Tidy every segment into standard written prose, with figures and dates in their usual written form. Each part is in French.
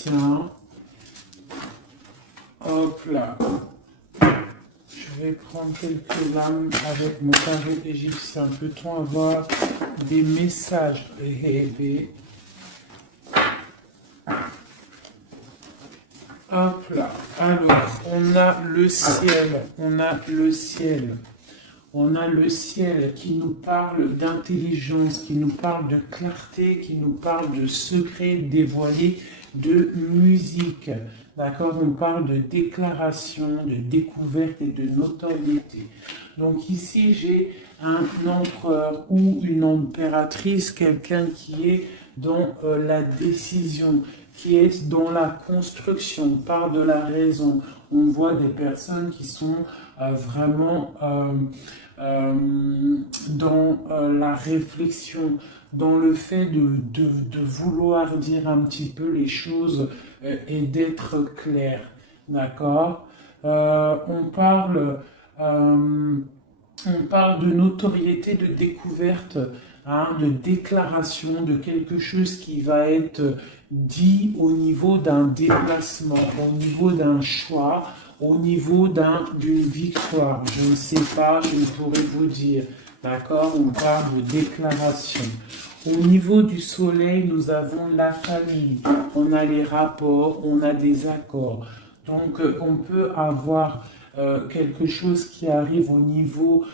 égyptien. Hop là. Je vais prendre quelques lames avec mon tarot égyptien. Peut-on avoir des messages rêvés? Hop là. Alors, on a le ciel. On a le ciel. On a le ciel qui nous parle d'intelligence, qui nous parle de clarté, qui nous parle de secrets dévoilés, de musique. D'accord? On parle de déclaration, de découverte et de notoriété. Donc ici, j'ai un empereur ou une impératrice, quelqu'un qui est dans la décision, qui est dans la construction, par de la raison. On voit des personnes qui sont vraiment dans la réflexion, dans le fait de vouloir dire un petit peu les choses et d'être clair. D'accord? On parle de notoriété, de découverte, hein, de déclaration, de quelque chose qui va être dit au niveau d'un déplacement, au niveau d'un choix, au niveau d'une victoire. Je ne sais pas, je ne pourrais vous dire. D'accord? On parle de déclaration. Au niveau du soleil, nous avons la famille, on a les rapports, on a des accords. Donc, on peut avoir quelque chose qui arrive au niveau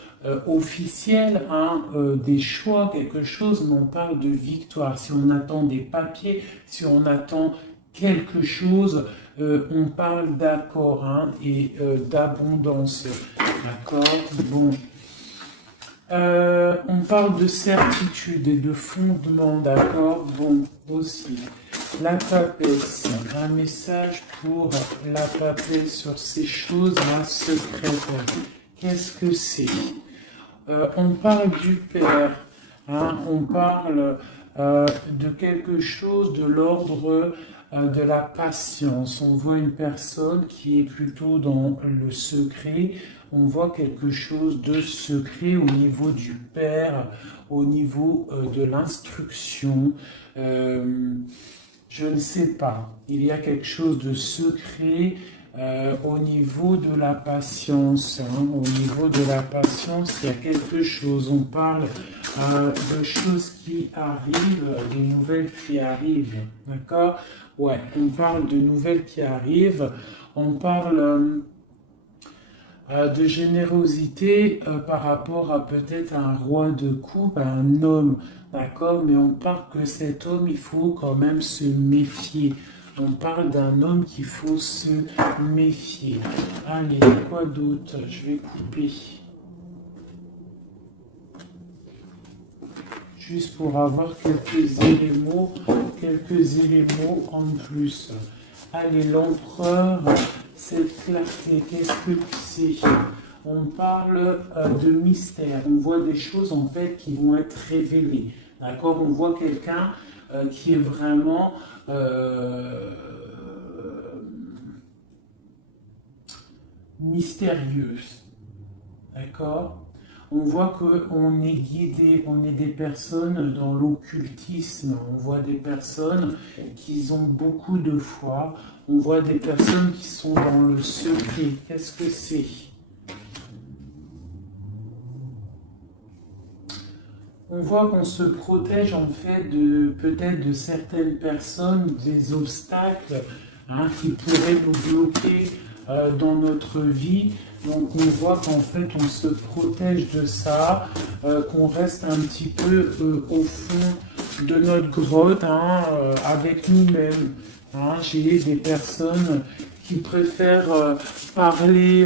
officiel, hein, des choix, quelque chose, mais on parle de victoire. Si on attend des papiers, si on attend quelque chose, on parle d'accord, hein, et d'abondance. D'accord? Bon. On parle de certitude et de fondement, d'accord? Bon, aussi. La papesse, un message pour la papesse sur ces choses-là secrètes. Qu'est-ce que c'est? On parle du Père, hein? On parle de quelque chose de l'ordre de la patience. On voit une personne qui est plutôt dans le secret. On voit quelque chose de secret au niveau du Père, au niveau de l'instruction. Je ne sais pas. Il y a quelque chose de secret au niveau de la patience. Hein. Au niveau de la patience, il y a quelque chose. On parle de choses qui arrivent, des nouvelles qui arrivent. D'accord? Ouais, on parle de nouvelles qui arrivent. On parle de générosité par rapport à peut-être un roi de coupe, à un homme, d'accord? Mais on parle que cet homme, il faut quand même se méfier. On parle d'un homme qu'il faut se méfier. Allez, quoi d'autre? Je vais couper. Juste pour avoir quelques éléments en plus. Allez, l'empereur, cette clarté, qu'est-ce que c'est? On parle de mystère, on voit des choses en fait qui vont être révélées. D'accord? On voit quelqu'un qui est vraiment mystérieuse. D'accord? On voit qu'on est guidé, on est des personnes dans l'occultisme, on voit des personnes qui ont beaucoup de foi, on voit des personnes qui sont dans le secret. Qu'est-ce que c'est? On voit qu'on se protège en fait de peut-être de certaines personnes, des obstacles, hein, qui pourraient nous bloquer dans notre vie. Donc on voit qu'en fait on se protège de ça, qu'on reste un petit peu au fond de notre grotte, hein, avec nous-mêmes. Hein. J'ai des personnes qui préfèrent parler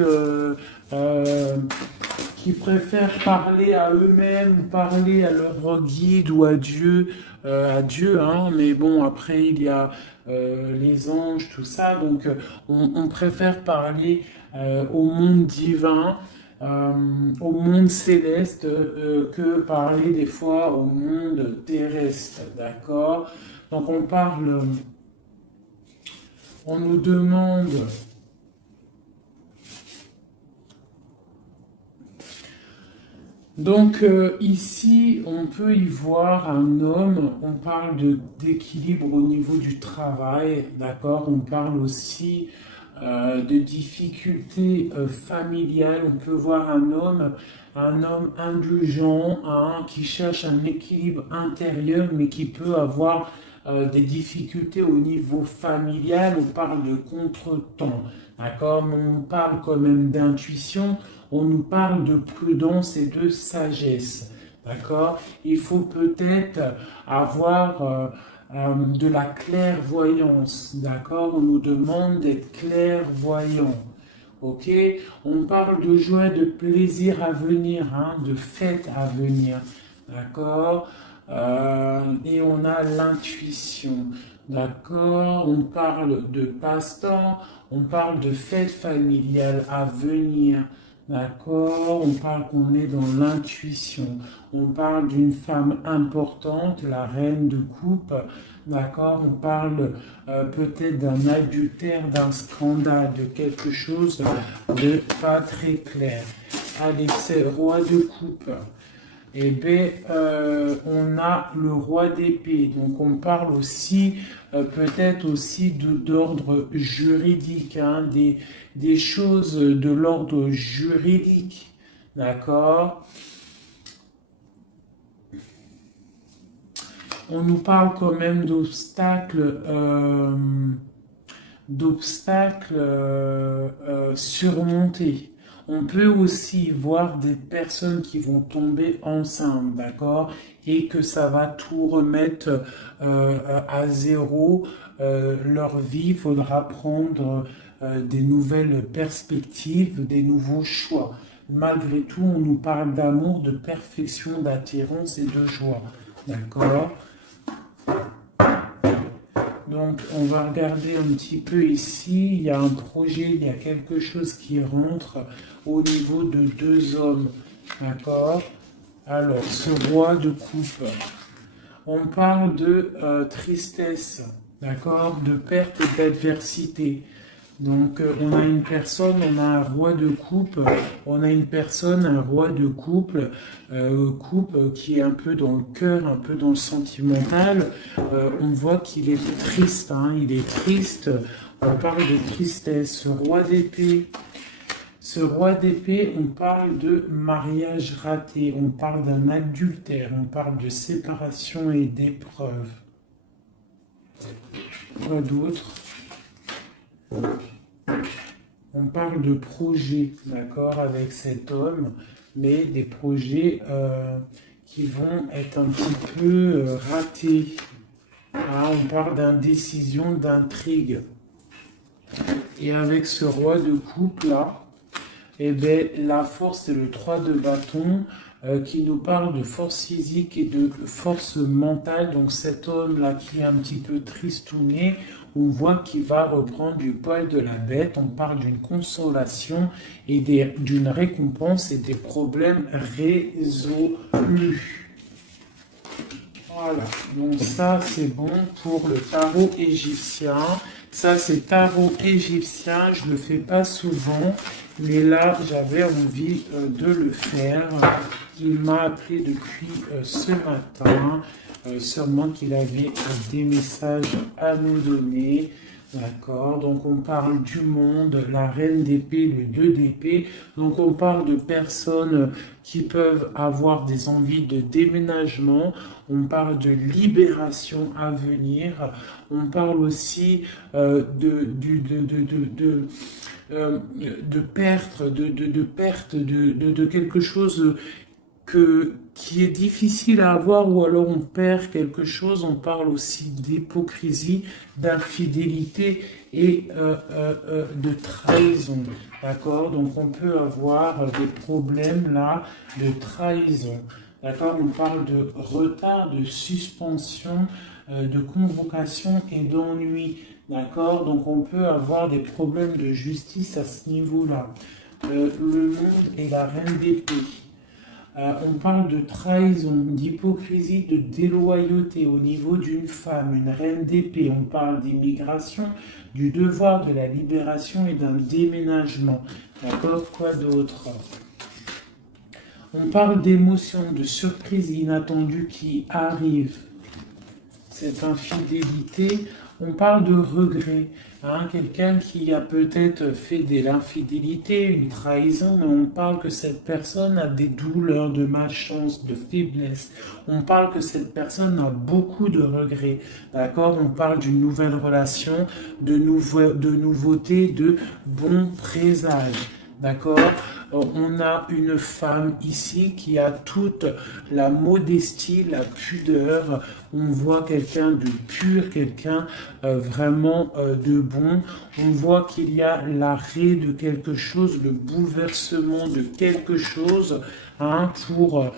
à eux-mêmes, parler à leur guide ou à Dieu, hein, mais bon, après il y a les anges, tout ça, donc on préfère parler au monde divin, au monde céleste, que parler des fois au monde terrestre, d'accord? Donc on nous demande Donc ici, on peut y voir un homme, on parle d'équilibre au niveau du travail, d'accord? On parle aussi de difficultés familiales. On peut voir un homme indulgent, hein, qui cherche un équilibre intérieur, mais qui peut avoir des difficultés au niveau familial. On parle de contretemps, d'accord? Mais on parle quand même d'intuition. On nous parle de prudence et de sagesse, d'accord? Il faut peut-être avoir de la clairvoyance, d'accord? On nous demande d'être clairvoyant, ok? On parle de joie, de plaisir à venir, hein, de fête à venir, d'accord? Et on a l'intuition, d'accord? On parle de passe-temps, on parle de fête familiale à venir. D'accord, on parle qu'on est dans l'intuition. On parle d'une femme importante, la reine de coupe. D'accord, on parle peut-être d'un adultère, d'un scandale, de quelque chose de pas très clair. Allez, c'est roi de coupe. Eh bien, on a le roi d'épée. Donc, on parle aussi, peut-être aussi d'ordre juridique, hein, des choses de l'ordre juridique. D'accord? On nous parle quand même d'obstacles surmontés. On peut aussi voir des personnes qui vont tomber enceintes, d'accord, et que ça va tout remettre à zéro leur vie. Il faudra prendre des nouvelles perspectives, des nouveaux choix. Malgré tout, on nous parle d'amour, de perfection, d'attirance et de joie, d'accord? Donc, on va regarder un petit peu ici. Il y a un projet, il y a quelque chose qui rentre au niveau de deux hommes. D'accord? Alors, ce roi de coupe, on parle de tristesse, d'accord? De perte et d'adversité. Donc, on a une personne, on a un roi de coupe, on a une personne, un roi de coupe qui est un peu dans le cœur, un peu dans le sentimental. On voit qu'il est triste, hein, il est triste. On parle de tristesse. Ce roi d'épée, on parle de mariage raté, on parle d'un adultère, on parle de séparation et d'épreuve. Quoi d'autre? On parle de projets, d'accord, avec cet homme, mais des projets qui vont être un petit peu ratés. Ah, on parle d'indécision, d'intrigue. Et avec ce roi de coupe là, eh bien, la force, c'est le 3 de bâton qui nous parle de force physique et de force mentale. Donc cet homme-là qui est un petit peu tristouné, on voit qu'il va reprendre du poil de la bête. On parle d'une consolation et d'une récompense et des problèmes résolus. Voilà, donc ça c'est bon pour le tarot égyptien. Ça c'est tarot égyptien, je ne le fais pas souvent, mais là j'avais envie de le faire. Il m'a appelé depuis ce matin, sûrement qu'il avait des messages à nous donner. D'accord, donc on parle du monde, la reine d'épée, le 2 d'épée. Donc on parle de personnes qui peuvent avoir des envies de déménagement. On parle de libération à venir. On parle aussi de perte, de quelque chose qui est difficile à avoir, ou alors on perd quelque chose. On parle aussi d'hypocrisie, d'infidélité et de trahison. D'accord? Donc on peut avoir des problèmes là de trahison. D'accord? On parle de retard, de suspension, de convocation et d'ennui. D'accord? Donc on peut avoir des problèmes de justice à ce niveau-là. Le monde et la reine d'épée. On parle de trahison, d'hypocrisie, de déloyauté au niveau d'une femme, une reine d'épée. On parle d'immigration, du devoir de la libération et d'un déménagement. D'accord? Quoi d'autre? On parle d'émotions, de surprises inattendues qui arrivent. Cette infidélité, on parle de regret. Hein, quelqu'un qui a peut-être fait de l'infidélité, une trahison, mais on parle que cette personne a des douleurs de malchance, de faiblesse. On parle que cette personne a beaucoup de regrets. D'accord? On parle d'une nouvelle relation, de nouveautés, de bons présages. D'accord? On a une femme ici qui a toute la modestie, la pudeur. On voit quelqu'un de pur, quelqu'un vraiment de bon. On voit qu'il y a l'arrêt de quelque chose, le bouleversement de quelque chose, hein, pour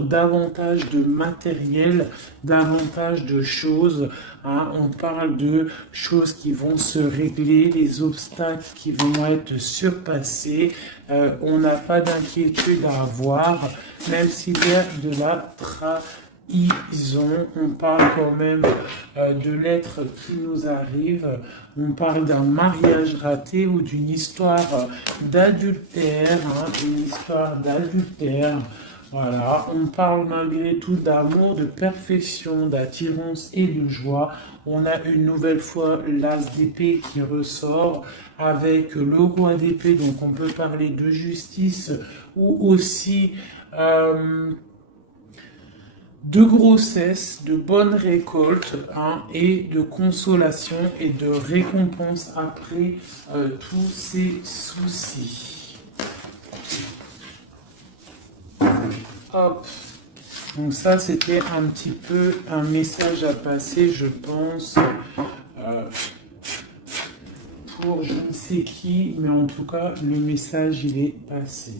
davantage de matériel, davantage de choses. Hein. On parle de choses qui vont se régler, les obstacles qui vont être surpassés. On n'a pas d'inquiétude à avoir, même s'il y a de la trahison. On parle quand même de l'être qui nous arrive. On parle d'un mariage raté ou d'une histoire d'adultère, hein, une histoire d'adultère. Voilà, on parle malgré tout d'amour, de perfection, d'attirance et de joie. On a une nouvelle fois l'as d'épée qui ressort avec le roi d'épée, donc on peut parler de justice ou aussi de grossesse, de bonne récolte, hein, et de consolation et de récompense après tous ces soucis. Hop. Donc ça, c'était un petit peu un message à passer, je pense, pour je ne sais qui, mais en tout cas, le message, il est passé.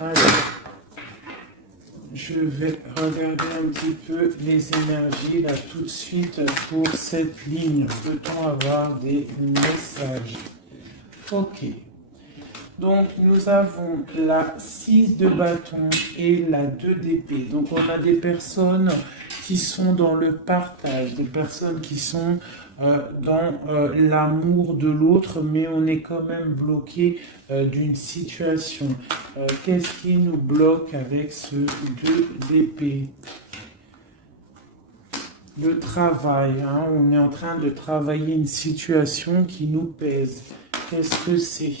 Alors, je vais regarder un petit peu les énergies, là, tout de suite, pour cette ligne. Peut-on avoir des messages? Ok. Donc, nous avons la 6 de bâton et la 2 d'épée. Donc, on a des personnes qui sont dans le partage, des personnes qui sont dans l'amour de l'autre, mais on est quand même bloqué d'une situation. Qu'est-ce qui nous bloque avec ce 2 d'épée? Le travail, hein, on est en train de travailler une situation qui nous pèse. Qu'est-ce que c'est?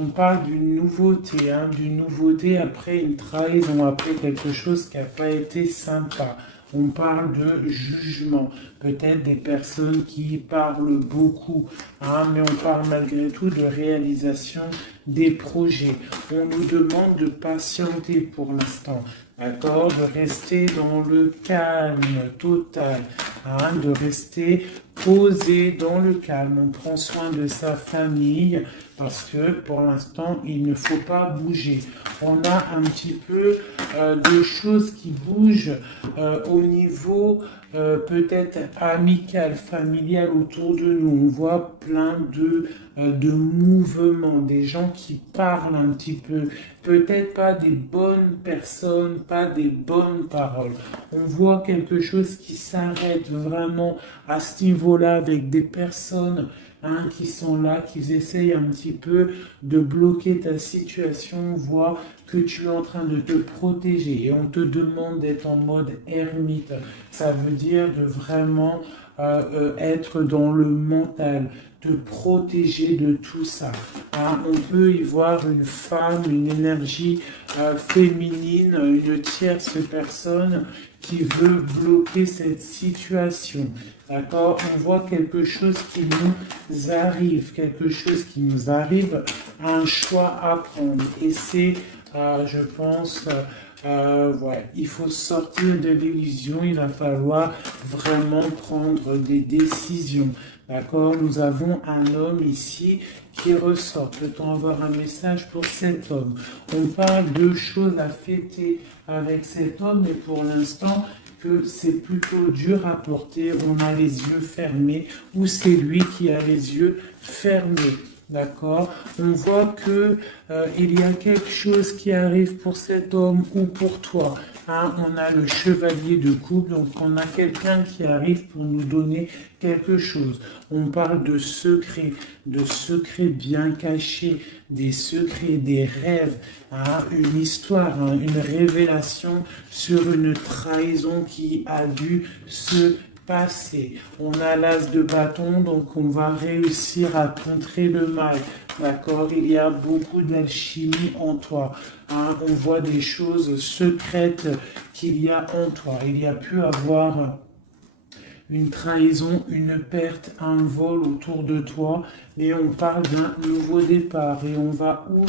On parle d'une nouveauté, hein, d'une nouveauté après une trahison, après quelque chose qui n'a pas été sympa. On parle de jugement, peut-être des personnes qui parlent beaucoup, hein, mais on parle malgré tout de réalisation des projets. On nous demande de patienter pour l'instant, d'accord, de rester dans le calme total, hein, de rester posé dans le calme. On prend soin de sa famille parce que pour l'instant, il ne faut pas bouger. On a un petit peu de choses qui bougent au niveau peut-être amical, familial autour de nous. On voit plein de mouvements, des gens qui parlent un petit peu, peut-être pas des bonnes personnes, pas des bonnes paroles. On voit quelque chose qui s'arrête vraiment à ce niveau-là avec des personnes, hein, qui sont là, qui essayent un petit peu de bloquer ta situation, voient que tu es en train de te protéger et on te demande d'être en mode ermite. Ça veut dire de vraiment être dans le mental, te protéger de tout ça. Hein, on peut y voir une femme, une énergie féminine, une tierce personne qui veut bloquer cette situation. D'accord? On voit quelque chose qui nous arrive, un choix à prendre. Et c'est, je pense, ouais, il faut sortir de l'illusion, il va falloir vraiment prendre des décisions. D'accord? Nous avons un homme ici qui ressort. Peut-on avoir un message pour cet homme? On parle de choses à fêter avec cet homme, mais pour l'instant, que c'est plutôt dur à porter. On a les yeux fermés ou c'est lui qui a les yeux fermés. D'accord? On voit que il y a quelque chose qui arrive pour cet homme ou pour toi. Hein, on a le chevalier de coupe, donc on a quelqu'un qui arrive pour nous donner quelque chose. On parle de secrets bien cachés, des secrets, des rêves, hein, une histoire, hein, une révélation sur une trahison qui a dû se passer. On a l'as de bâton, donc on va réussir à contrer le mal. D'accord? Il y a beaucoup d'alchimie en toi. Hein? On voit des choses secrètes qu'il y a en toi. Il y a pu avoir une trahison, une perte, un vol autour de toi. Et on parle d'un nouveau départ. Et on va où?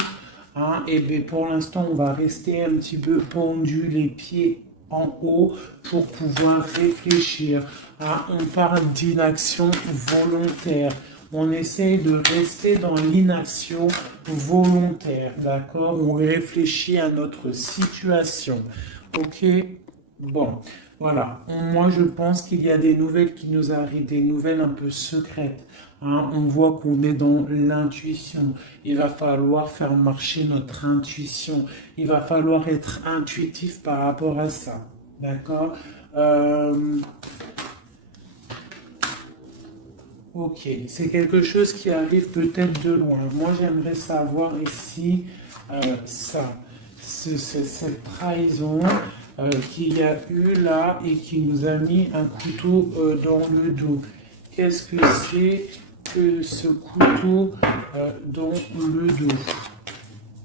Hein? Et bien pour l'instant, on va rester un petit peu pendu, les pieds en haut pour pouvoir réfléchir. Hein? On parle d'inaction volontaire. On essaye de rester dans l'inaction volontaire, d'accord? On réfléchit à notre situation, ok? Bon, voilà. Moi, je pense qu'il y a des nouvelles qui nous arrivent, des nouvelles un peu secrètes. Hein? On voit qu'on est dans l'intuition. Il va falloir faire marcher notre intuition. Il va falloir être intuitif par rapport à ça, d'accord? Ok, c'est quelque chose qui arrive peut-être de loin. Moi, j'aimerais savoir ici ça, cette trahison qu'il y a eu là et qui nous a mis un couteau dans le dos. Qu'est-ce que c'est que ce couteau dans le dos?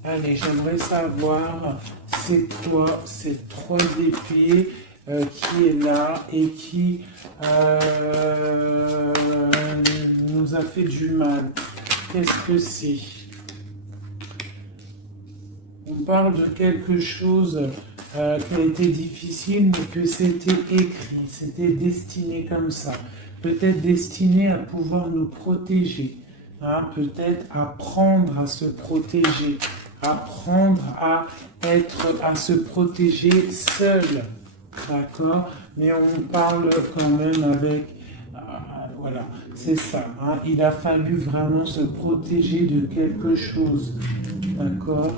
Allez, j'aimerais savoir, c'est quoi cette trois épées qui est là et qui nous a fait du mal. Qu'est-ce que c'est? On parle de quelque chose qui a été difficile, mais que c'était écrit, c'était destiné comme ça. Peut-être destiné à pouvoir nous protéger, hein, peut-être apprendre à se protéger, apprendre à se protéger seul. D'accord? Mais on parle quand même avec... voilà, c'est ça. Hein? Il a fallu vraiment se protéger de quelque chose. D'accord?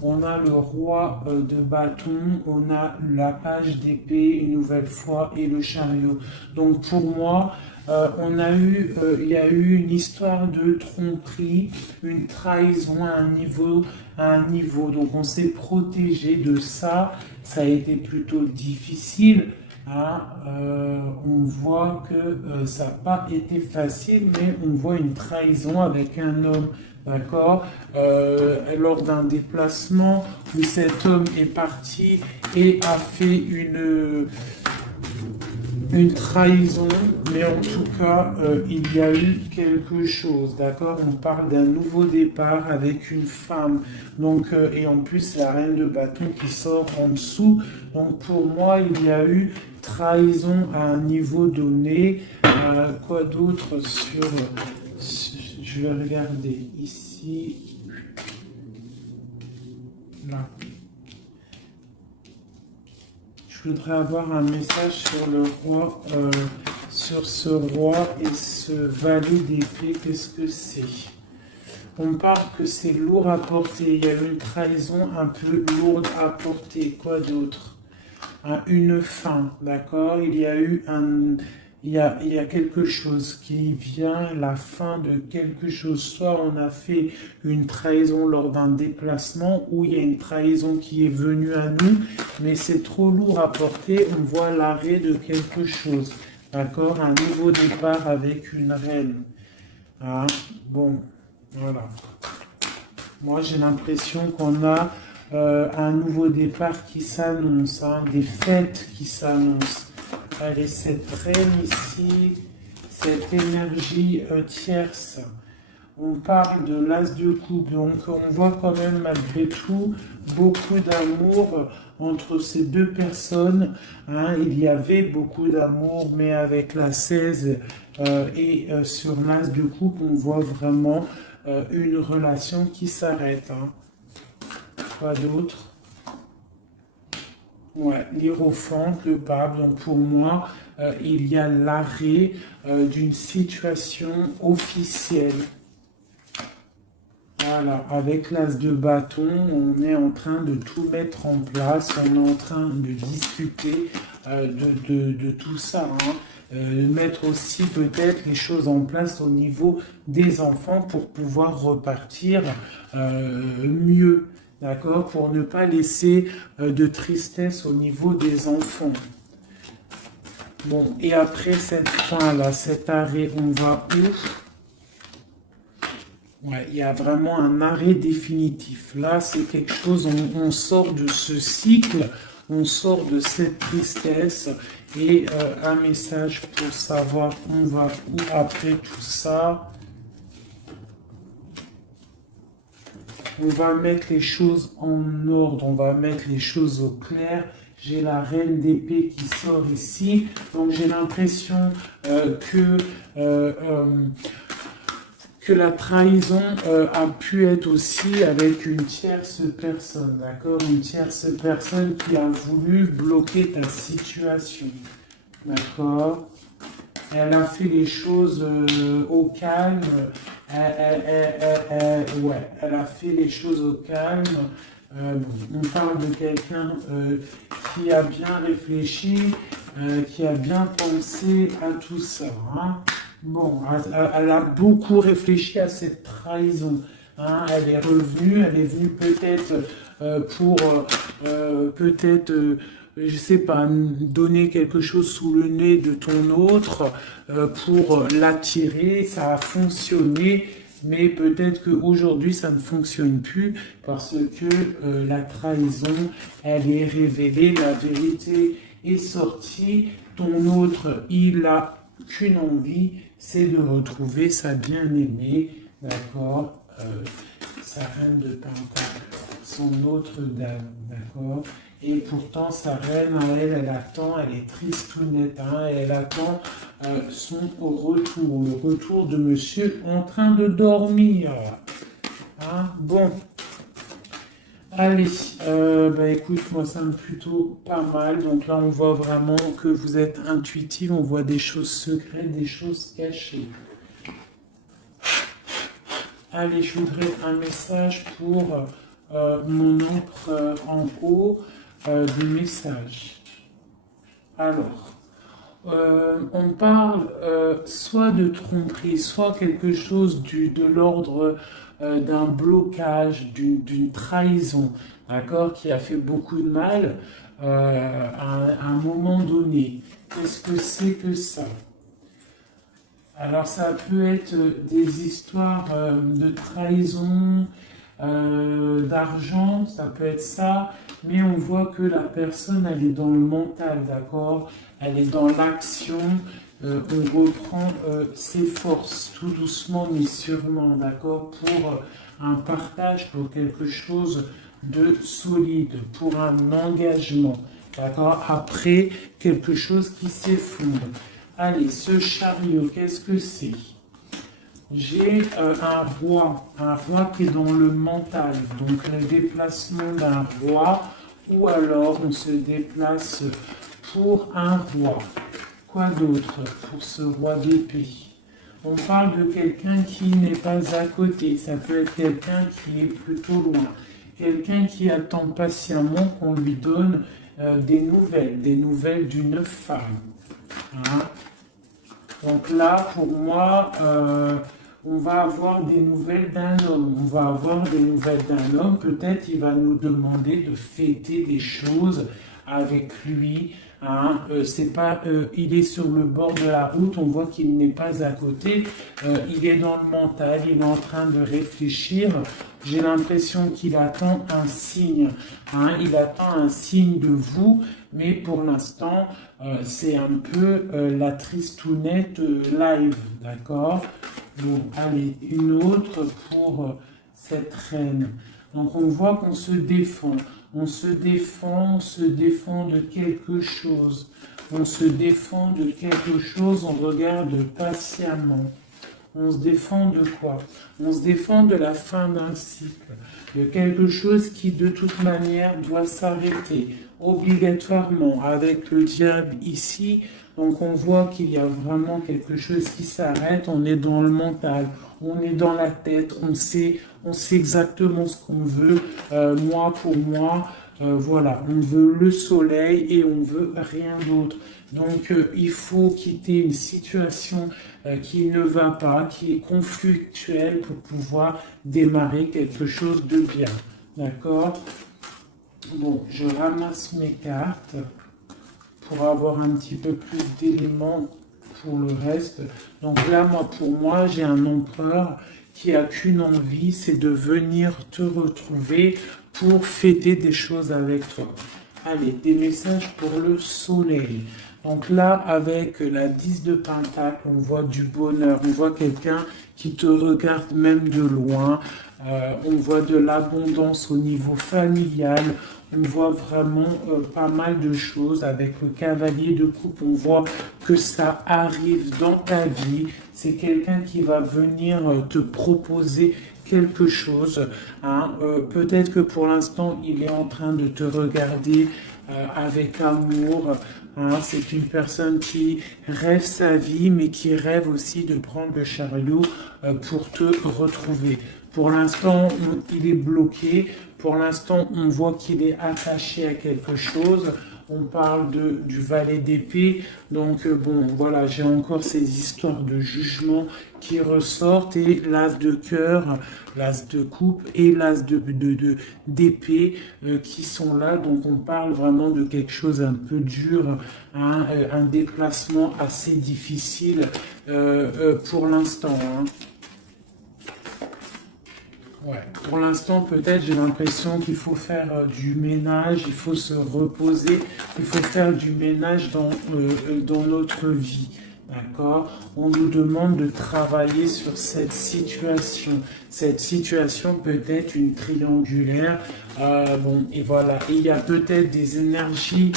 On a le roi de bâton, on a la page d'épée une nouvelle fois et le chariot. Donc pour moi, il y a eu une histoire de tromperie, une trahison à un niveau. Donc on s'est protégé de ça. Ça a été plutôt difficile. Hein. On voit que ça n'a pas été facile, mais on voit une trahison avec un homme. D'accord, lors d'un déplacement où cet homme est parti et a fait une trahison, mais en tout cas, il y a eu quelque chose, d'accord? On parle d'un nouveau départ avec une femme, donc, et en plus la reine de bâton qui sort en dessous. Donc pour moi, il y a eu trahison à un niveau donné. Quoi d'autre sur... Je vais regarder ici, là. Je voudrais avoir un message sur le roi, sur ce roi et ce valet d'épée. Qu'est-ce que c'est? On parle que c'est lourd à porter. Il y a une trahison un peu lourde à porter. Quoi d'autre? Une fin, d'accord? Il y a eu il y a quelque chose qui vient, la fin de quelque chose. Soit on a fait une trahison lors d'un déplacement, ou il y a une trahison qui est venue à nous, mais c'est trop lourd à porter, on voit l'arrêt de quelque chose. D'accord? Un nouveau départ avec une reine. Hein? Bon, voilà. Moi, j'ai l'impression qu'on a un nouveau départ qui s'annonce, hein, des fêtes qui s'annoncent. Allez, cette reine ici, cette énergie tierce. On parle de l'as de coupe, donc on voit quand même malgré tout beaucoup d'amour entre ces deux personnes. Hein. Il y avait beaucoup d'amour, mais avec la 16 sur l'as de coupe, on voit vraiment une relation qui s'arrête. Hein. Quoi d'autre? Ouais, l'hiérophant, le pape. Donc pour moi, il y a l'arrêt d'une situation officielle. Voilà, avec l'as de bâton, on est en train de tout mettre en place, on est en train de discuter de tout ça, hein. Mettre aussi peut-être les choses en place au niveau des enfants pour pouvoir repartir mieux, d'accord, pour ne pas laisser de tristesse au niveau des enfants. Bon, et après cette fin-là, cet arrêt, on va où? Ouais, il y a vraiment un arrêt définitif. Là, c'est quelque chose, on sort de ce cycle, on sort de cette tristesse et un message pour savoir on va où après tout ça. On va mettre les choses en ordre, on va mettre les choses au clair. J'ai la reine d'épée qui sort ici, donc j'ai l'impression que la trahison a pu être aussi avec une tierce personne, d'accord? Une tierce personne qui a voulu bloquer ta situation, d'accord? Elle a fait les choses au calme, ouais, elle a fait les choses au calme. On parle de quelqu'un qui a bien réfléchi, qui a bien pensé à tout ça, hein. Bon, elle a beaucoup réfléchi à cette trahison, hein. Elle est venue peut-être pour peut-être, je sais pas, donner quelque chose sous le nez de ton autre pour l'attirer. Ça a fonctionné, mais peut-être qu'aujourd'hui ça ne fonctionne plus parce que la trahison, elle est révélée, la vérité est sortie. Ton autre, il a qu'une envie, c'est de retrouver sa bien-aimée, d'accord, sa reine de Pentacle, son autre dame, d'accord. Et pourtant, sa reine, à elle, elle attend, elle est tristounette, hein, elle attend son retour, le retour de monsieur en train de dormir. Hein. Bon. Allez, bah écoute, moi ça me plutôt pas mal. Donc là, on voit vraiment que vous êtes intuitive, on voit des choses secrètes, des choses cachées. Allez, je voudrais un message pour mon empereur en haut du message. Alors, on parle soit de tromperie, soit quelque chose de l'ordre d'un blocage, d'une trahison, d'accord, qui a fait beaucoup de mal à un moment donné. Qu'est-ce que c'est que ça? Alors ça peut être des histoires de trahison, d'argent, ça peut être ça, mais on voit que la personne, elle est dans le mental, d'accord? Elle est dans l'action, on reprend ses forces, tout doucement mais sûrement, d'accord? Pour un partage, pour quelque chose de solide, pour un engagement, d'accord? Après, quelque chose qui s'effondre. Allez, ce chariot, qu'est-ce que c'est? J'ai un roi qui est dans le mental, donc le déplacement d'un roi, ou alors on se déplace pour un roi. Quoi d'autre pour ce roi d'épée? On parle de quelqu'un qui n'est pas à côté, ça peut être quelqu'un qui est plutôt loin, quelqu'un qui attend patiemment qu'on lui donne des nouvelles d'une femme. Hein. Donc là, pour moi, on va avoir des nouvelles d'un homme. On va avoir des nouvelles d'un homme. Peut-être il va nous demander de fêter des choses avec lui. Hein. C'est pas, il est sur le bord de la route, on voit qu'il n'est pas à côté. Il est dans le mental, il est en train de réfléchir. J'ai l'impression qu'il attend un signe. Hein. Il attend un signe de vous, mais pour l'instant, c'est un peu la tristounette live, d'accord? Bon, allez, une autre pour cette reine. Donc on voit qu'on se défend. On se défend de quelque chose. On se défend de quelque chose, on regarde patiemment. On se défend de quoi? On se défend de la fin d'un cycle, de quelque chose qui de toute manière doit s'arrêter, obligatoirement. Avec le diable ici, Donc on voit qu'il y a vraiment quelque chose qui s'arrête, on est dans le mental, on est dans la tête, on sait exactement ce qu'on veut, moi pour moi. Voilà, on veut le soleil et on veut rien d'autre. Donc il faut quitter une situation qui ne va pas, qui est conflictuelle pour pouvoir démarrer quelque chose de bien. D'accord? Bon, je ramasse mes cartes pour avoir un petit peu plus d'éléments pour le reste. Donc là, pour moi, j'ai un empereur qui a qu'une envie, c'est de venir te retrouver pour fêter des choses avec toi. Allez, des messages pour le soleil. Donc là, avec la 10 de Pentacle, on voit du bonheur, on voit quelqu'un qui te regarde même de loin, on voit de l'abondance au niveau familial, on voit vraiment pas mal de choses. Avec le cavalier de coupe, on voit que ça arrive dans ta vie. C'est quelqu'un qui va venir te proposer quelque chose. Hein. Peut-être que pour l'instant, il est en train de te regarder avec amour. Hein. C'est une personne qui rêve sa vie, mais qui rêve aussi de prendre le chariot pour te retrouver. Pour l'instant, il est bloqué. Pour l'instant, on voit qu'il est attaché à quelque chose. On parle du valet d'épée. Donc, bon, voilà, j'ai encore ces histoires de jugement qui ressortent. Et l'as de cœur, l'as de coupe et l'as d'épée qui sont là. Donc, on parle vraiment de quelque chose un peu dur, hein, un déplacement assez difficile pour l'instant. Hein. Ouais. Pour l'instant, peut-être, j'ai l'impression qu'il faut faire du ménage, il faut se reposer, il faut faire du ménage dans notre vie. D'accord? On nous demande de travailler sur cette situation. Cette situation peut être une triangulaire. Bon, et voilà. Il y a peut-être des énergies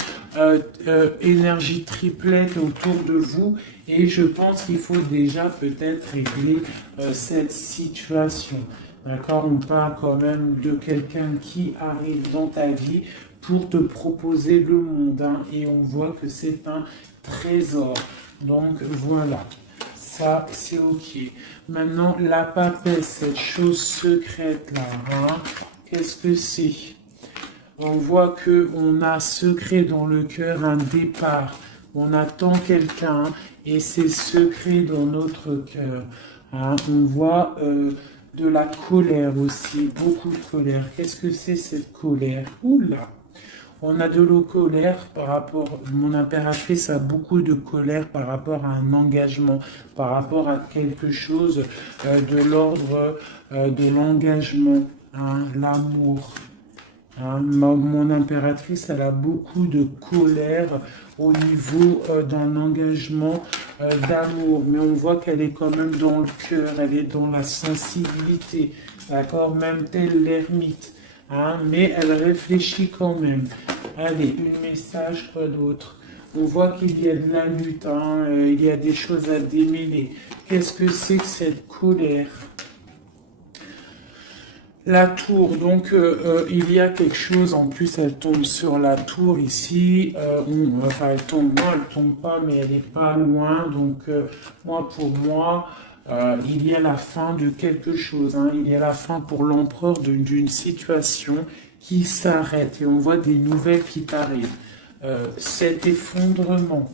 triplettes autour de vous. Et je pense qu'il faut déjà peut-être régler cette situation. D'accord, on parle quand même de quelqu'un qui arrive dans ta vie pour te proposer le monde. Hein, et on voit que c'est un trésor. Donc voilà, ça c'est ok. Maintenant, la papesse, cette chose secrète là, hein, qu'est-ce que c'est? On voit qu'on a secret dans le cœur un départ. On attend quelqu'un et c'est secret dans notre cœur. Hein, on voit... de la colère aussi, beaucoup de colère. Qu'est-ce que c'est cette colère? Oula! On a de la colère par rapport, mon impératrice a beaucoup de colère par rapport à un engagement, par rapport à quelque chose de l'ordre de l'engagement, hein, l'amour. Hein, mon impératrice, elle a beaucoup de colère au niveau d'un engagement d'amour, mais on voit qu'elle est quand même dans le cœur, elle est dans la sensibilité, d'accord, même tel l'ermite, hein, mais elle réfléchit quand même. Allez, un message, quoi d'autre? On voit qu'il y a de la lutte, hein, il y a des choses à démêler. Qu'est-ce que c'est que cette colère? La tour, donc il y a quelque chose, en plus elle tombe sur la tour ici, enfin elle tombe, non elle tombe pas, mais elle est pas loin, donc moi pour moi, il y a la fin de quelque chose, hein, il y a la fin pour l'empereur d'une situation qui s'arrête, et on voit des nouvelles qui t'arrivent. Cet effondrement.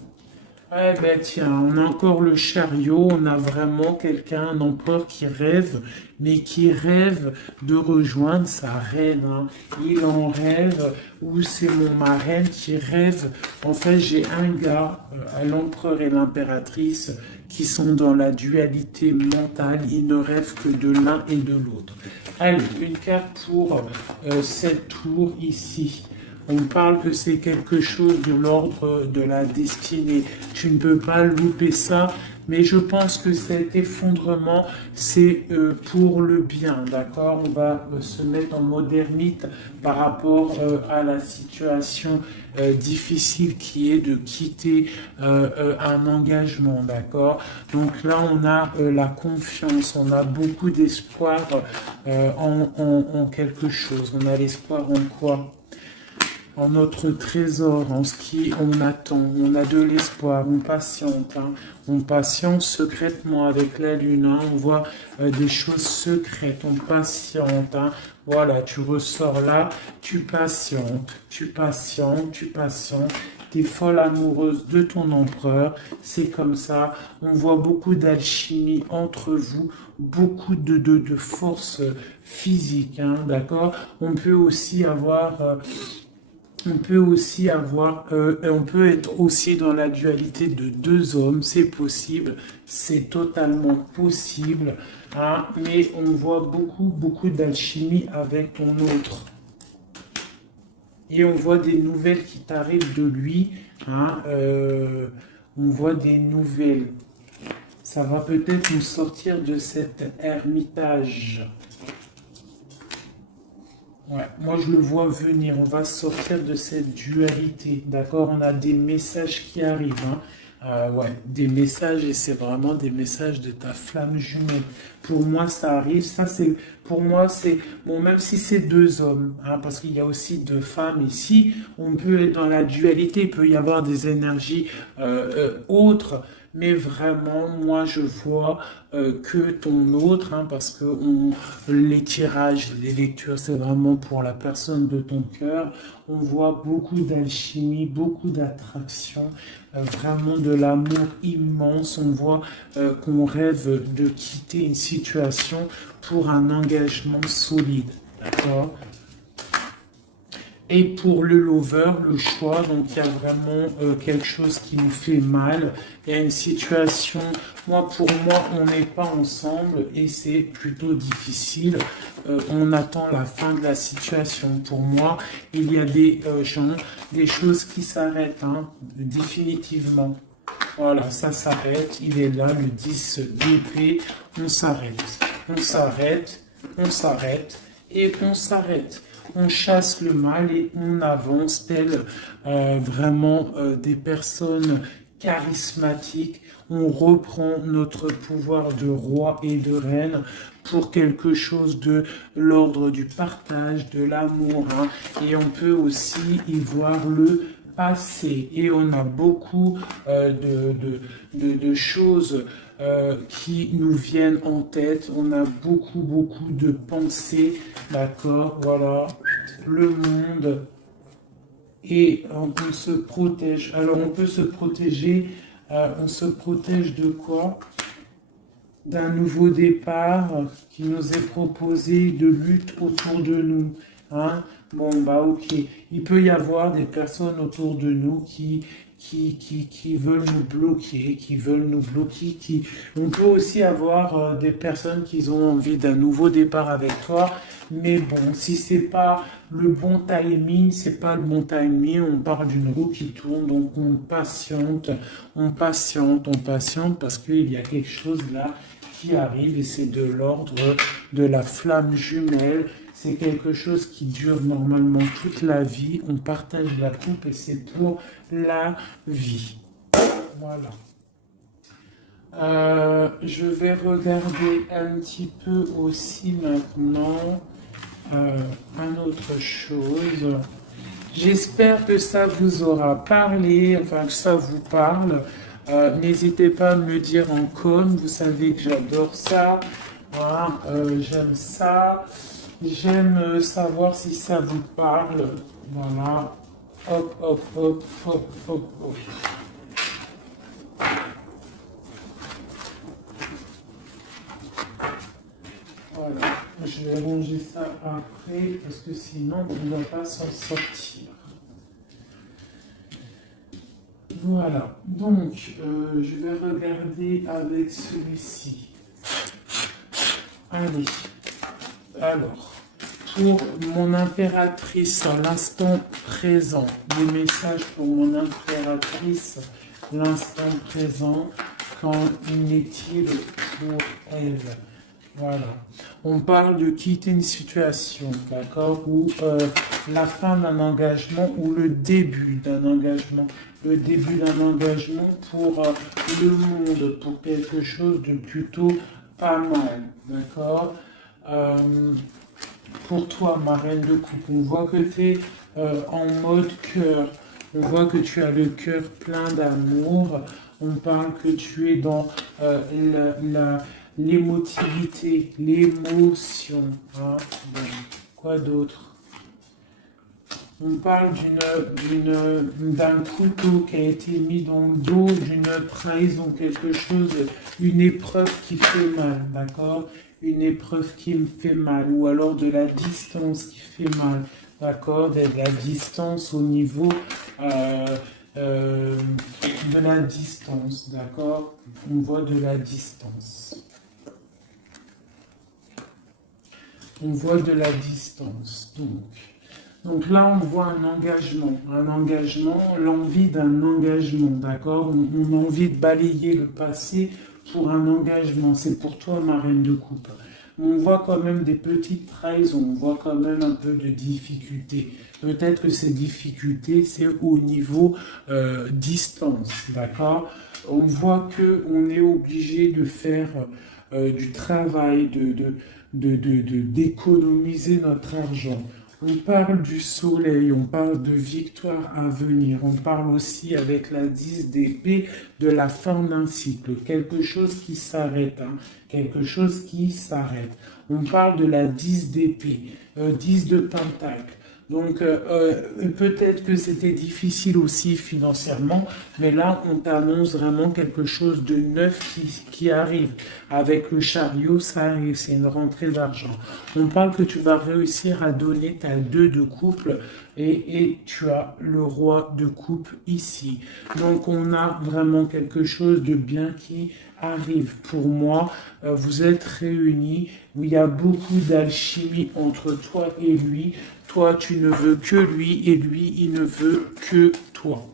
Ah ben tiens, on a encore le chariot, on a vraiment quelqu'un, un empereur qui rêve, mais qui rêve de rejoindre sa reine. Hein. Il en rêve, ou c'est mon marraine qui rêve. En fait, j'ai un gars, l'empereur et l'impératrice, qui sont dans la dualité mentale. Ils ne rêvent que de l'un et de l'autre. Allez, une carte pour cette tour ici. On parle que c'est quelque chose de l'ordre de la destinée. Tu ne peux pas louper ça, mais je pense que cet effondrement, c'est pour le bien, d'accord? On va se mettre en mode ermite par rapport à la situation difficile qui est de quitter un engagement, d'accord? Donc là, on a la confiance, on a beaucoup d'espoir en quelque chose. On a l'espoir en quoi? en notre trésor, en ce qui on attend. On a de l'espoir, on patiente. Hein. On patiente secrètement avec la lune. Hein. On voit des choses secrètes. On patiente. Hein. Voilà, tu ressors là, tu patientes, tu patientes, tu patientes. T'es folle amoureuse de ton empereur, c'est comme ça. On voit beaucoup d'alchimie entre vous, beaucoup de force physique, hein, d'accord? On peut aussi avoir, on peut être aussi dans la dualité de deux hommes, c'est possible, c'est totalement possible, hein, mais on voit beaucoup d'alchimie avec ton autre. Et on voit des nouvelles qui t'arrivent de lui. Hein, on voit des nouvelles. Ça va peut-être nous sortir de cet ermitage. Ouais, moi je le vois venir. On va sortir de cette dualité. D'accord? On a des messages qui arrivent. Hein. Ouais, des messages et c'est vraiment des messages de ta flamme jumelle. Pour moi, ça arrive. Ça, c'est pour moi, c'est bon, même si c'est deux hommes, hein, parce qu'il y a aussi deux femmes ici. On peut être dans la dualité. Il peut y avoir des énergies autres. Mais vraiment, moi, je vois que ton autre, hein, parce que les tirages, les lectures, c'est vraiment pour la personne de ton cœur. On voit beaucoup d'alchimie, beaucoup d'attraction, vraiment de l'amour immense. On voit qu'on rêve de quitter une situation pour un engagement solide. D'accord? Et pour le lover, le choix, donc il y a vraiment quelque chose qui nous fait mal. Il y a une situation, pour moi, on n'est pas ensemble et c'est plutôt difficile. On attend la fin de la situation. Pour moi, il y a des gens, des choses qui s'arrêtent, hein, définitivement. Voilà, ça s'arrête. Il est là, le 10 d'épée. On s'arrête. On s'arrête. On s'arrête. Et on s'arrête. On chasse le mal et on avance tel vraiment des personnes charismatiques. On reprend notre pouvoir de roi et de reine pour quelque chose de l'ordre du partage, de l'amour. Hein. Et on peut aussi y voir le passé. Et on a beaucoup de choses qui nous viennent en tête. On a beaucoup de pensées, d'accord, voilà, le monde, et on se protège. Alors on peut se protéger, on se protège de quoi? D'un nouveau départ qui nous est proposé, de lutte autour de nous. Hein? Bon, bah ok. Il peut y avoir des personnes autour de nous qui veulent nous bloquer, On peut aussi avoir des personnes qui ont envie d'un nouveau départ avec toi. Mais bon, si c'est pas le bon timing, on parle d'une roue qui tourne, donc on patiente parce qu'il y a quelque chose là qui arrive et c'est de l'ordre de la flamme jumelle. C'est quelque chose qui dure normalement toute la vie. On partage la coupe et c'est pour la vie. Voilà. Je vais regarder un petit peu aussi maintenant une autre chose. J'espère que ça vous aura parlé, enfin que ça vous parle. N'hésitez pas à me le dire en com, vous savez que j'adore ça. Voilà, j'aime ça. J'aime savoir si ça vous parle. Voilà. Hop, hop, hop, hop, hop, hop. Voilà. Je vais ranger ça après parce que sinon on ne va pas s'en sortir. Voilà. Donc, je vais regarder avec celui-ci. Allez. Alors, pour mon impératrice à l'instant présent, des messages pour mon impératrice, l'instant présent, qu'en est-il pour elle? Voilà. On parle de quitter une situation, d'accord, ou la fin d'un engagement ou le début d'un engagement. Le début d'un engagement pour le monde, pour quelque chose de plutôt pas mal, d'accord. Pour toi, ma reine de coupe, on voit que tu es en mode cœur. On voit que tu as le cœur plein d'amour. On parle que tu es dans l'émotivité, l'émotion. Hein. Bon. Quoi d'autre? On parle d'un couteau qui a été mis dans le dos, d'une trahison, quelque chose, une épreuve qui fait mal, d'accord? Une épreuve qui me fait mal, ou alors de la distance qui fait mal, d'accord? De la distance au niveau de la distance, d'accord? On voit de la distance. On voit de la distance, donc là, on voit un engagement, l'envie d'un engagement, d'accord? On a envie de balayer le passé pour un engagement. C'est pour toi, ma reine de coupe. On voit quand même des petites trahisons, on voit quand même un peu de difficultés. Peut-être que ces difficultés, c'est au niveau distance, d'accord? On voit qu'on est obligé de faire du travail, d'économiser notre argent. On parle du soleil, on parle de victoire à venir, on parle aussi avec la 10 d'épée de la fin d'un cycle, quelque chose qui s'arrête, hein, quelque chose qui s'arrête. On parle de la 10 d'épée, 10 de pentacle. Donc peut-être que c'était difficile aussi financièrement, mais là on t'annonce vraiment quelque chose de neuf qui arrive. Avec le chariot, ça arrive, c'est une rentrée d'argent. On parle que tu vas réussir à donner ta 2 de couple et tu as le roi de coupe ici. Donc on a vraiment quelque chose de bien qui arrive. Pour moi, vous êtes réunis, où il y a beaucoup d'alchimie entre toi et lui. Toi, tu ne veux que lui et lui, il ne veut que toi.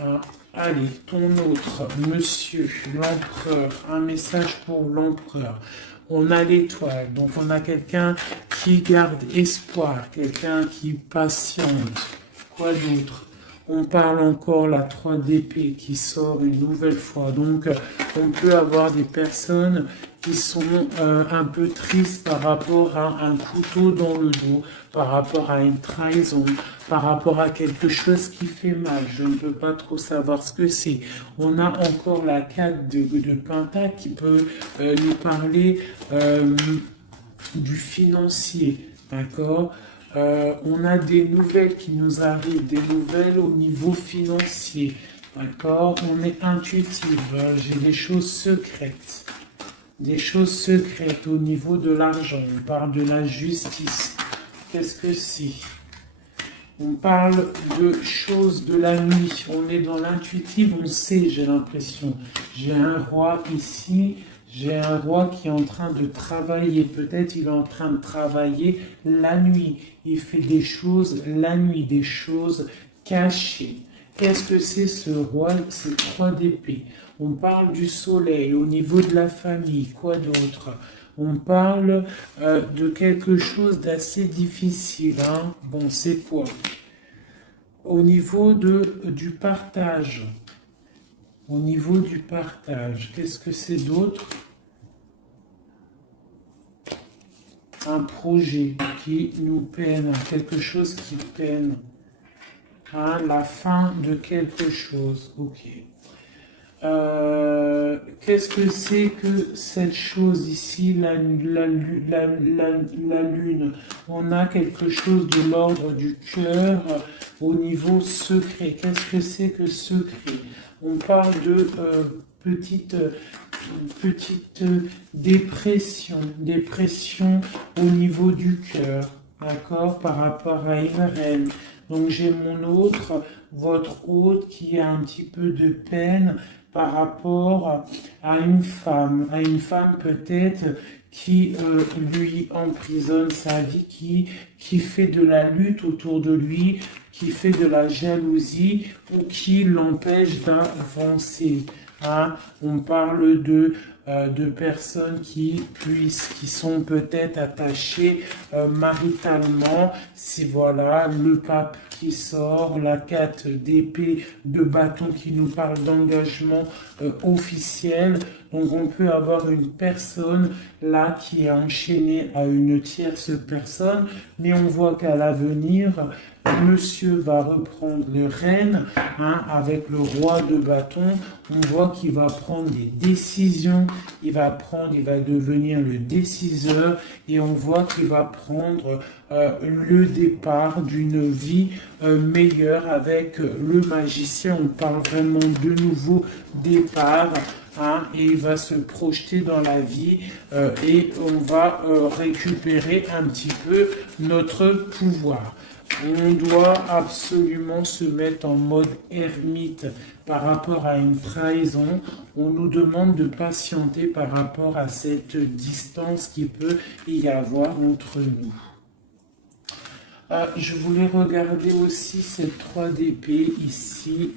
Hein? Allez, ton autre, monsieur, l'empereur, un message pour l'empereur. On a l'étoile, donc on a quelqu'un qui garde espoir, quelqu'un qui patiente. Quoi d'autre? On parle encore la 3 d'épée qui sort une nouvelle fois. Donc, on peut avoir des personnes qui sont un peu tristes par rapport à un couteau dans le dos, par rapport à une trahison, par rapport à quelque chose qui fait mal. Je ne peux pas trop savoir ce que c'est. On a encore la 4 de pentacle qui peut nous parler du financier, d'accord? On a des nouvelles qui nous arrivent, des nouvelles au niveau financier, d'accord? On est intuitif, j'ai des choses secrètes. Des choses secrètes au niveau de l'argent. On parle de la justice. Qu'est-ce que c'est? On parle de choses de la nuit. On est dans l'intuitif, on sait, j'ai l'impression. J'ai un roi ici. J'ai un roi qui est en train de travailler. Peut-être il est en train de travailler la nuit. Il fait des choses la nuit, des choses cachées. Qu'est-ce que c'est ce roi? C'est 3 d'épée. On parle du soleil au niveau de la famille. Quoi d'autre? On parle de quelque chose d'assez difficile. Hein? Bon, c'est quoi? Au niveau du partage. Au niveau du partage, qu'est-ce que c'est d'autre? Un projet qui nous peine, quelque chose qui peine. Hein, la fin de quelque chose. Ok. Qu'est-ce que c'est que cette chose ici, la lune? On a quelque chose de l'ordre du cœur au niveau secret. Qu'est-ce que c'est que secret? On parle de petite dépression au niveau du cœur, d'accord, par rapport à une reine. Donc j'ai mon autre, votre hôte qui a un petit peu de peine par rapport à une femme peut-être qui lui emprisonne sa vie, qui fait de la lutte autour de lui, qui fait de la jalousie ou qui l'empêche d'avancer. Hein? On parle de personnes qui sont peut-être attachées maritalement. Si voilà, le pape qui sort, la 4 d'épée de bâton qui nous parle d'engagement officiel. Donc on peut avoir une personne là qui est enchaînée à une tierce personne, mais on voit qu'à l'avenir, monsieur va reprendre le règne avec le roi de bâton. On voit qu'il va prendre des décisions, il va devenir le déciseur et on voit qu'il va prendre le départ d'une vie meilleure avec le magicien. On parle vraiment de nouveau départ. Et il va se projeter dans la vie et on va récupérer un petit peu notre pouvoir. On doit absolument se mettre en mode ermite par rapport à une trahison. On nous demande de patienter par rapport à cette distance qui peut y avoir entre nous. Je voulais regarder aussi cette 3 d'épée ici,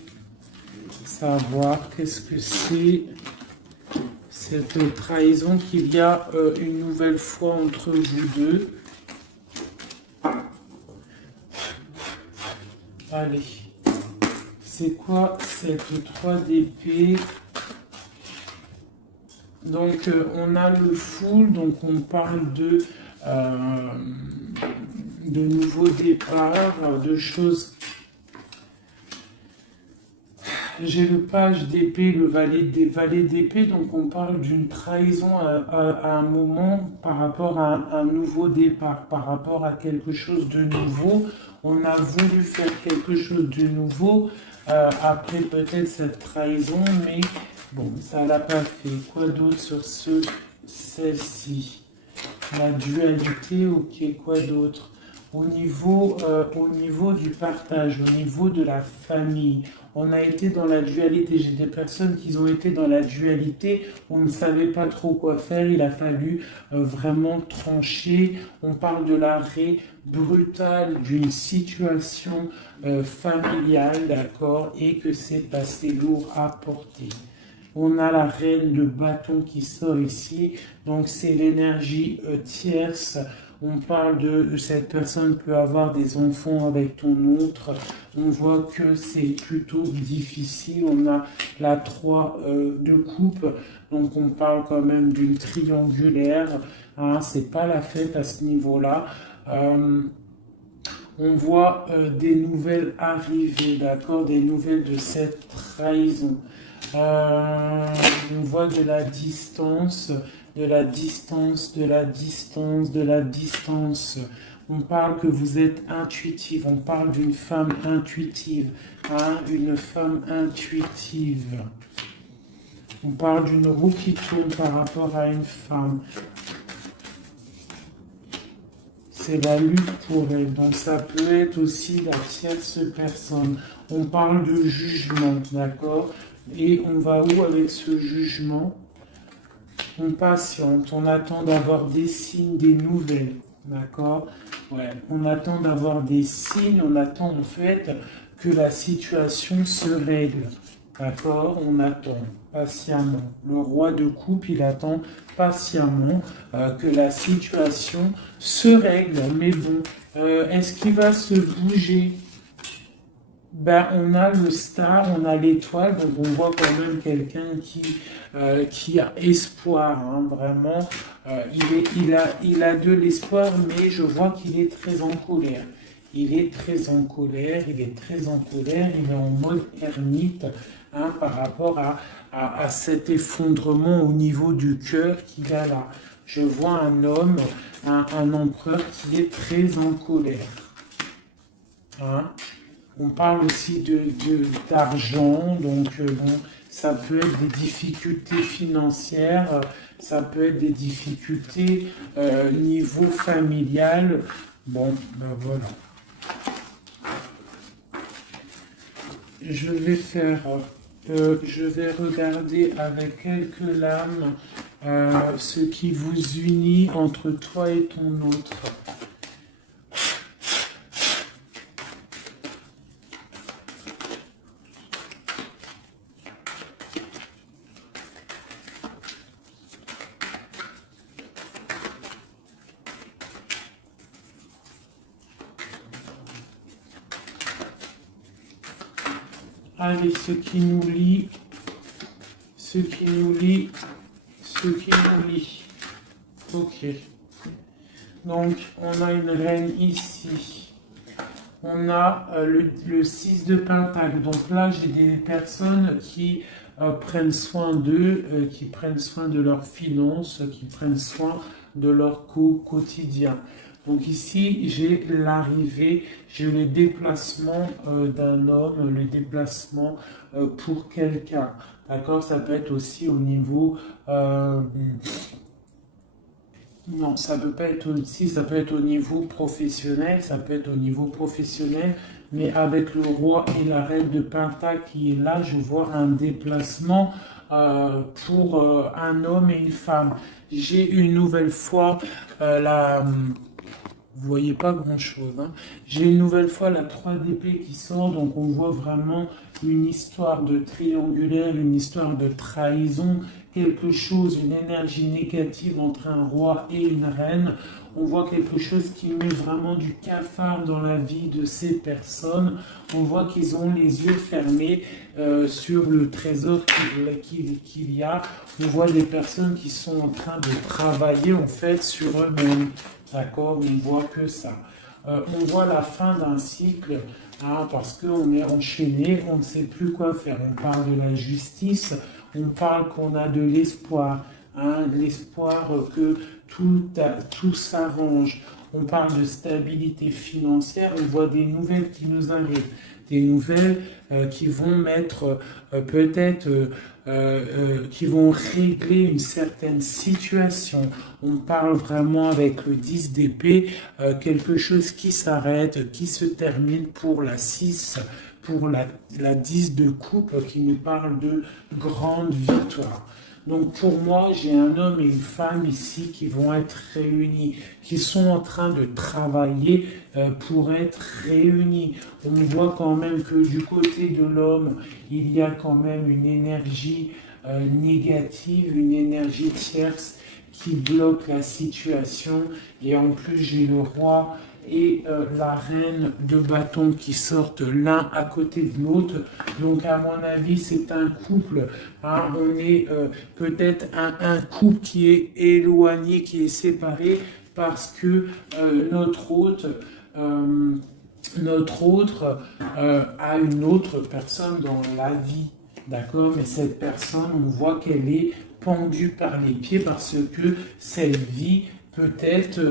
savoir qu'est-ce que c'est cette trahison qu'il y a une nouvelle fois entre vous deux. Allez, c'est quoi cette 3 d'épée? Donc on a le full, donc on parle de nouveaux départs, de choses. J'ai le page d'épée, le valet d'épée, donc on parle d'une trahison à un moment par rapport à un nouveau départ, par rapport à quelque chose de nouveau. On a voulu faire quelque chose de nouveau après peut-être cette trahison, mais bon, ça l'a pas fait. Quoi d'autre sur celle-ci? La dualité, ok, quoi d'autre? Au niveau du partage, au niveau de la famille, on a été dans la dualité. J'ai des personnes qui ont été dans la dualité, on ne savait pas trop quoi faire, il a fallu vraiment trancher. On parle de l'arrêt brutal d'une situation familiale, d'accord, et que c'est assez lourd à porter. On a la reine de bâton qui sort ici, donc c'est l'énergie tierce. On parle de cette personne peut avoir des enfants avec ton autre. On voit que c'est plutôt difficile. On a la 3 de coupe, donc on parle quand même d'une triangulaire. C'est pas la fête à ce niveau-là. On voit des nouvelles arriver, d'accord, des nouvelles de cette trahison. On voit de la distance, de la distance, de la distance, de la distance. On parle que vous êtes intuitive, on parle d'une femme intuitive, une femme intuitive. On parle d'une roue qui tourne par rapport à une femme. C'est la lutte pour elle, donc ça peut être aussi la tierce personne. On parle de jugement, d'accord? Et on va où avec ce jugement? On patiente, on attend d'avoir des signes, des nouvelles, d'accord? Ouais, on attend d'avoir des signes, on attend en fait que la situation se règle, d'accord? On attend patiemment. Le roi de coupe, il attend patiemment que la situation se règle. Mais bon, est-ce qu'il va se bouger? Ben, on a le star, on a l'étoile, donc on voit quand même quelqu'un qui a espoir, vraiment. Il a de l'espoir, mais je vois qu'il est très en colère. Il est très en colère, il est très en colère, il est en mode ermite par rapport à cet effondrement au niveau du cœur qu'il a là. Je vois un homme, un empereur qui est très en colère. On parle aussi d'argent, donc bon, ça peut être des difficultés financières, ça peut être des difficultés niveau familial. Bon, ben voilà. Je vais regarder avec quelques lames ce qui vous unit entre toi et ton autre. Allez, ce qui nous lie, ce qui nous lie. Ok. Donc, on a une reine ici. On a le 6 de Pentacle. Donc là, j'ai des personnes qui prennent soin d'eux, qui prennent soin de leurs finances, qui prennent soin de leur quotidien. Donc ici, j'ai l'arrivée, j'ai le déplacement d'un homme, le déplacement pour quelqu'un. D'accord? Ça peut être aussi au niveau... non, ça peut pas être aussi, ça peut être au niveau professionnel, ça peut être au niveau professionnel, mais avec le roi et la reine de Pentacle qui est là, je vois un déplacement pour un homme et une femme. J'ai une nouvelle fois la... Vous voyez pas grand-chose, hein. J'ai une nouvelle fois la 3 d'épée qui sort, donc on voit vraiment une histoire de triangulaire, une histoire de trahison, quelque chose, une énergie négative entre un roi et une reine. On voit quelque chose qui met vraiment du cafard dans la vie de ces personnes. On voit qu'ils ont les yeux fermés sur le trésor qu'il y a. On voit des personnes qui sont en train de travailler en fait sur eux-mêmes. D'accord, on ne voit que ça. On voit la fin d'un cycle, hein, parce qu'on est enchaîné, on ne sait plus quoi faire. On parle de la justice, on parle qu'on a de l'espoir, hein, l'espoir que tout s'arrange. On parle de stabilité financière, on voit des nouvelles qui nous arrivent, des nouvelles qui vont mettre peut-être... qui vont régler une certaine situation. On parle vraiment avec le 10 d'épée, quelque chose qui s'arrête, qui se termine pour la 6, pour la 10 de coupe, qui nous parle de grande victoire. Donc pour moi, j'ai un homme et une femme ici qui vont être réunis, qui sont en train de travailler pour être réunis. On voit quand même que du côté de l'homme, il y a quand même une énergie négative, une énergie tierce qui bloque la situation. Et en plus, j'ai le roi et la reine de bâton qui sortent l'un à côté de l'autre. Donc à mon avis, c'est un couple, hein, on est peut-être un couple qui est éloigné, qui est séparé parce que notre hôte a une autre personne dans la vie. D'accord? Mais cette personne, on voit qu'elle est pendue par les pieds parce que cette vie peut-être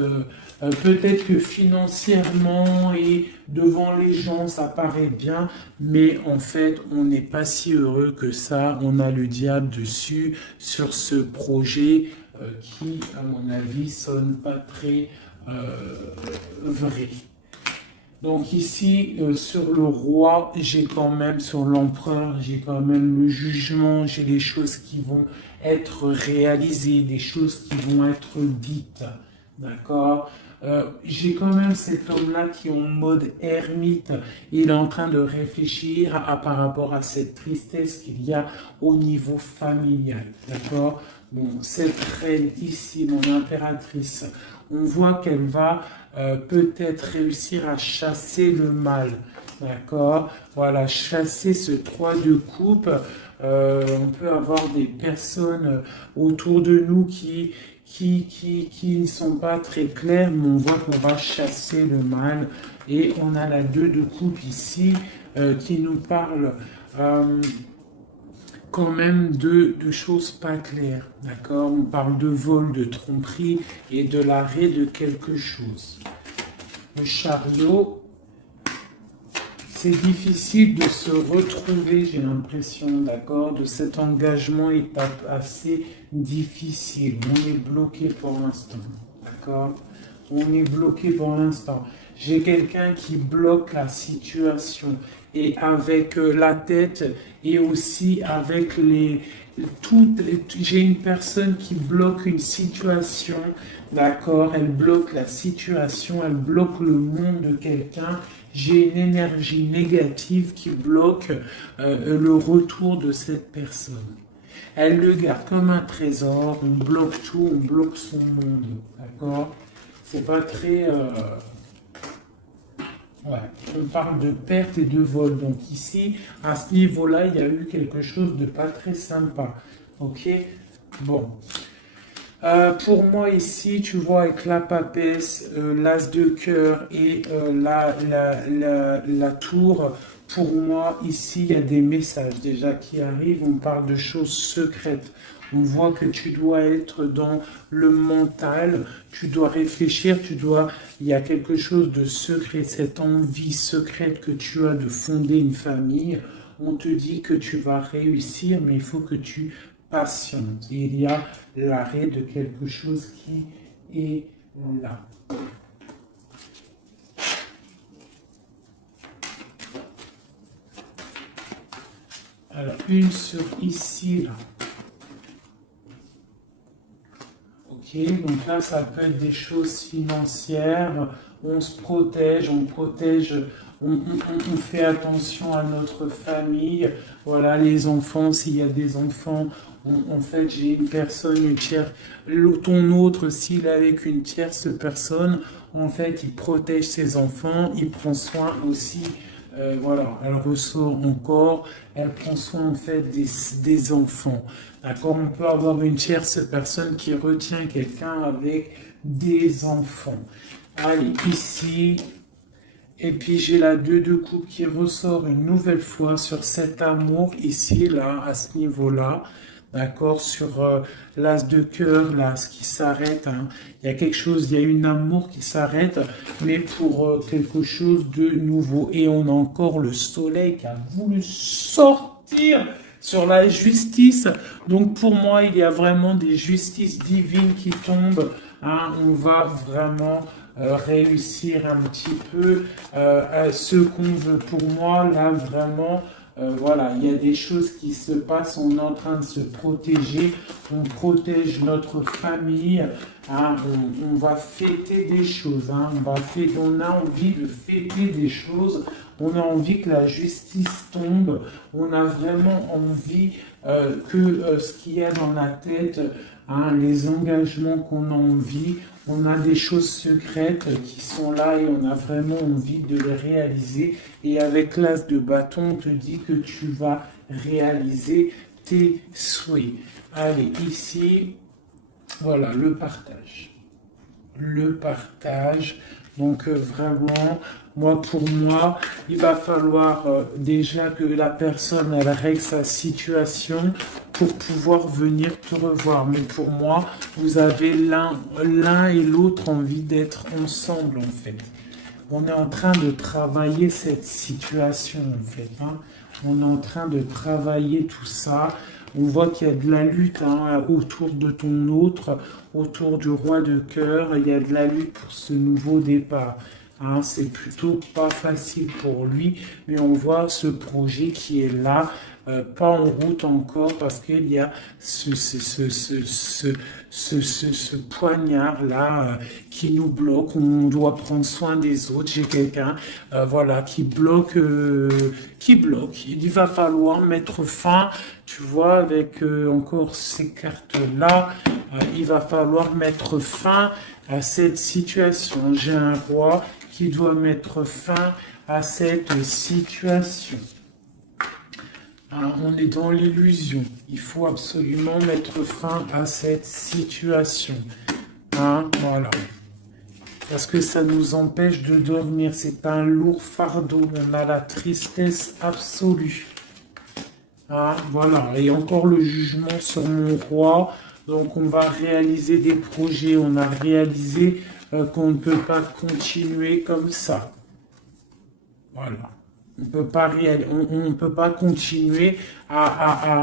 que financièrement et devant les gens, ça paraît bien, mais en fait, on n'est pas si heureux que ça. On a le diable dessus sur ce projet qui, à mon avis, sonne pas très vrai. Donc ici, sur le roi, j'ai quand même, sur l'empereur, j'ai quand même le jugement, j'ai des choses qui vont être réalisées, des choses qui vont être dites. D'accord? J'ai quand même cet homme-là qui est en mode ermite. Il est en train de réfléchir par rapport à cette tristesse qu'il y a au niveau familial. D'accord? Bon, cette reine ici, mon impératrice, on voit qu'elle va peut-être réussir à chasser le mal. D'accord? Voilà, chasser ce 3 de coupe. On peut avoir des personnes autour de nous qui ne sont pas très claires, mais on voit qu'on va chasser le mal. Et on a la 2 de coupe ici qui nous parle quand même de choses pas claires. D'accord? On parle de vol, de tromperie et de l'arrêt de quelque chose. Le chariot, c'est difficile de se retrouver, j'ai l'impression, d'accord? De cet engagement est assez difficile. On est bloqué pour l'instant, d'accord? On est bloqué pour l'instant. J'ai quelqu'un qui bloque la situation et avec la tête et aussi avec j'ai une personne qui bloque une situation, d'accord? Elle bloque la situation, elle bloque le monde de quelqu'un. J'ai une énergie négative qui bloque le retour de cette personne. Elle le garde comme un trésor, on bloque tout, on bloque son monde, d'accord? C'est pas très... Ouais. On parle de perte et de vol. Donc ici, à ce niveau-là, il y a eu quelque chose de pas très sympa. Ok? Bon. Pour moi ici, tu vois, avec la papesse, l'as de cœur et la tour, pour moi ici, il y a des messages déjà qui arrivent. On parle de choses secrètes. On voit que tu dois être dans le mental, tu dois réfléchir, il y a quelque chose de secret, cette envie secrète que tu as de fonder une famille. On te dit que tu vas réussir, mais il faut que tu patientes. Il y a l'arrêt de quelque chose qui est là. Alors, une sur ici, là. Ok, donc là, ça peut être des choses financières. On se protège, on fait attention à notre famille. Voilà, les enfants, s'il y a des enfants, en fait, j'ai une personne, une tierce, ton autre, s'il est avec une tierce personne, en fait, il protège ses enfants, il prend soin aussi. Voilà, elle ressort encore, elle prend soin en fait des enfants. D'accord, on peut avoir une tierce personne qui retient quelqu'un avec des enfants. Allez, ici, et puis j'ai la 2 de coupe qui ressort une nouvelle fois sur cet amour ici, là, à ce niveau-là. D'accord, sur l'as de cœur, là, ce qui s'arrête. Hein. Il y a quelque chose, il y a une amour qui s'arrête, mais pour quelque chose de nouveau. Et on a encore le soleil qui a voulu sortir sur la justice. Donc pour moi, il y a vraiment des justices divines qui tombent. Hein. On va vraiment réussir un petit peu ce qu'on veut. Pour moi, là, vraiment, voilà, il y a des choses qui se passent, on est en train de se protéger, on protège notre famille, hein, on va fêter des choses, hein, on a envie de fêter des choses, on a envie que la justice tombe, on a vraiment envie que ce qu'il y a dans la tête, hein, les engagements qu'on a envie, on a des choses secrètes qui sont là et on a vraiment envie de les réaliser. Et avec l'as de bâton, on te dit que tu vas réaliser tes souhaits. Allez, ici, voilà, le partage. Le partage. Donc vraiment, pour moi, il va falloir déjà que la personne elle règle sa situation pour pouvoir venir te revoir. Mais pour moi, vous avez l'un et l'autre envie d'être ensemble en fait. On est en train de travailler cette situation en fait. Hein. On est en train de travailler tout ça. On voit qu'il y a de la lutte hein, autour de ton autre, autour du roi de cœur. Il y a de la lutte pour ce nouveau départ. Hein, c'est plutôt pas facile pour lui, mais on voit ce projet qui est là, pas en route encore, parce qu'il y a ce poignard-là qui nous bloque. On doit prendre soin des autres. J'ai quelqu'un voilà, qui bloque, qui bloque. Il va falloir mettre fin, tu vois, avec encore ces cartes-là, il va falloir mettre fin à cette situation. J'ai un roi qui doit mettre fin à cette situation. Alors, on est dans l'illusion. Il faut absolument mettre fin à cette situation. Hein, voilà. Parce que ça nous empêche de dormir. C'est un lourd fardeau. On a la tristesse absolue. Hein, voilà. Et encore le jugement sur mon roi. Donc, on va réaliser des projets. On a réalisé qu'on ne peut pas continuer comme ça. Voilà. On ne peut pas continuer à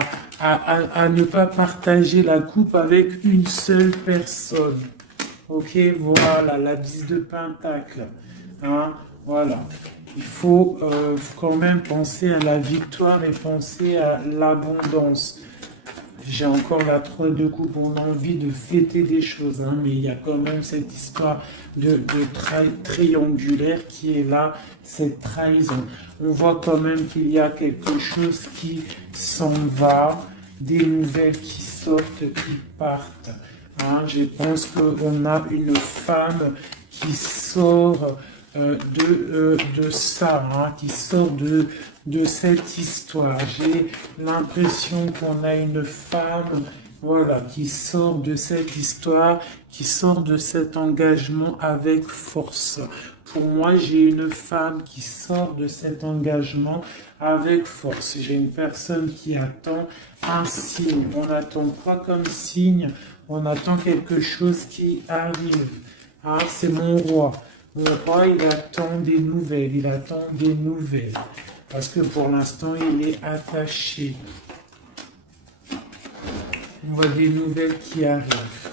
ne pas partager la coupe avec une seule personne. Ok, voilà, la 10 de pentacle. Hein, voilà. Il faut quand même penser à la victoire et penser à l'abondance. J'ai encore la 3 de coupe, on a envie de fêter des choses, hein, mais il y a quand même cette histoire de triangulaire qui est là, cette trahison. On voit quand même qu'il y a quelque chose qui s'en va, des nouvelles qui sortent, qui partent. Hein, je pense qu'on a une femme qui sort de ça, hein, qui sort de cette histoire. J'ai l'impression qu'on a une femme Voilà, qui sort de cette histoire, qui sort de cet engagement avec force. Pour moi, j'ai une femme qui sort de cet engagement avec force. J'ai une personne qui attend un signe. On n'attend pas comme signe, on attend quelque chose qui arrive. Ah, c'est mon roi. Mon roi, il attend des nouvelles, il attend des nouvelles. Parce que pour l'instant, il est attaché. On voit des nouvelles qui arrivent.